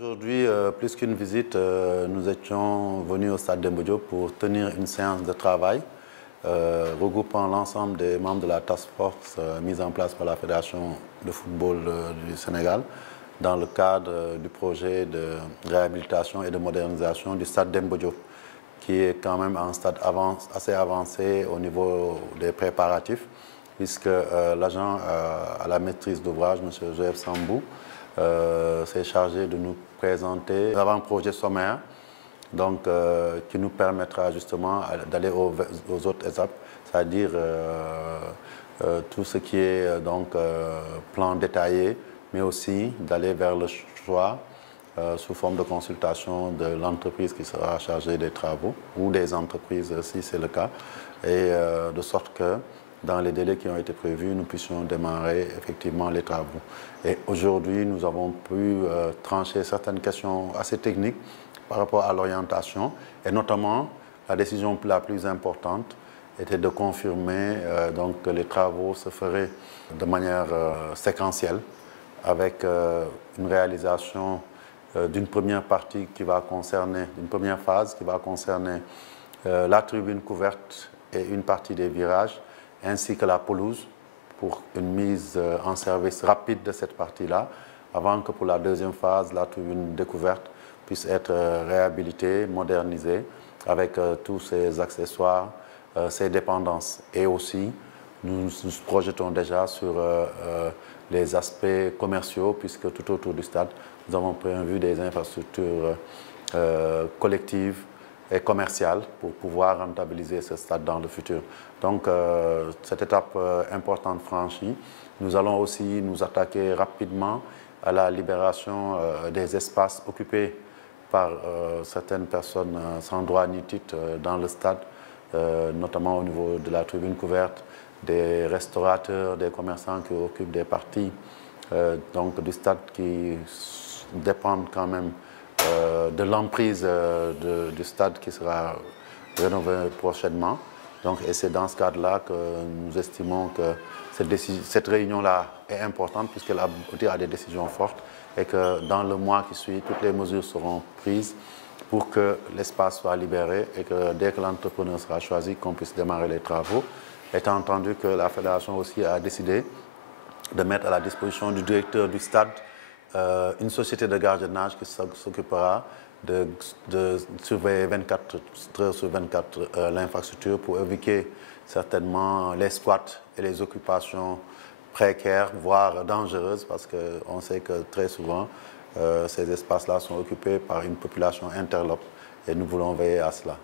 Aujourd'hui, plus qu'une visite, nous étions venus au stade Demba Diop pour tenir une séance de travail regroupant l'ensemble des membres de la task force mise en place par la Fédération de football du Sénégal dans le cadre du projet de réhabilitation et de modernisation du stade Demba Diop, qui est quand même à un stade assez avancé au niveau des préparatifs, puisque l'agent à la maîtrise d'ouvrage, M. Joseph Sambou, s'est chargé de nous présenter l'avant-projet sommaire, donc, qui nous permettra justement d'aller aux autres étapes, c'est-à-dire tout ce qui est donc plan détaillé, mais aussi d'aller vers le choix sous forme de consultation de l'entreprise qui sera chargée des travaux, ou des entreprises si c'est le cas, et de sorte que dans les délais qui ont été prévus, nous puissions démarrer effectivement les travaux. Et aujourd'hui, nous avons pu trancher certaines questions assez techniques par rapport à l'orientation, et notamment la décision la plus importante était de confirmer donc, que les travaux se feraient de manière séquentielle, avec une réalisation d'une première partie qui va concerner, une première phase qui va concerner la tribune couverte et une partie des virages, ainsi que la pelouse, pour une mise en service rapide de cette partie-là, avant que pour la deuxième phase, la tribune découverte puisse être réhabilitée, modernisée, avec tous ses accessoires, ses dépendances. Et aussi, nous nous projetons déjà sur les aspects commerciaux, puisque tout autour du stade, nous avons prévu des infrastructures collectives et commerciales pour pouvoir rentabiliser ce stade dans le futur. Donc, cette étape importante franchie, nous allons aussi nous attaquer rapidement à la libération des espaces occupés par certaines personnes sans droit ni titre dans le stade, notamment au niveau de la tribune couverte, des restaurateurs, des commerçants qui occupent des parties donc du stade qui dépendent quand même de l'emprise du stade qui sera rénové prochainement. Donc, et c'est dans ce cadre-là que nous estimons que cette réunion-là est importante puisqu'elle aboutit à des décisions fortes et que dans le mois qui suit, toutes les mesures seront prises pour que l'espace soit libéré et que dès que l'entrepreneur sera choisi, qu'on puisse démarrer les travaux. Étant entendu que la Fédération aussi a décidé de mettre à la disposition du directeur du stade une société de gardiennage qui s'occupera de surveiller 24 heures sur 24 l'infrastructure pour éviter certainement les squats et les occupations précaires, voire dangereuses, parce qu'on sait que très souvent, ces espaces-là sont occupés par une population interlope et nous voulons veiller à cela.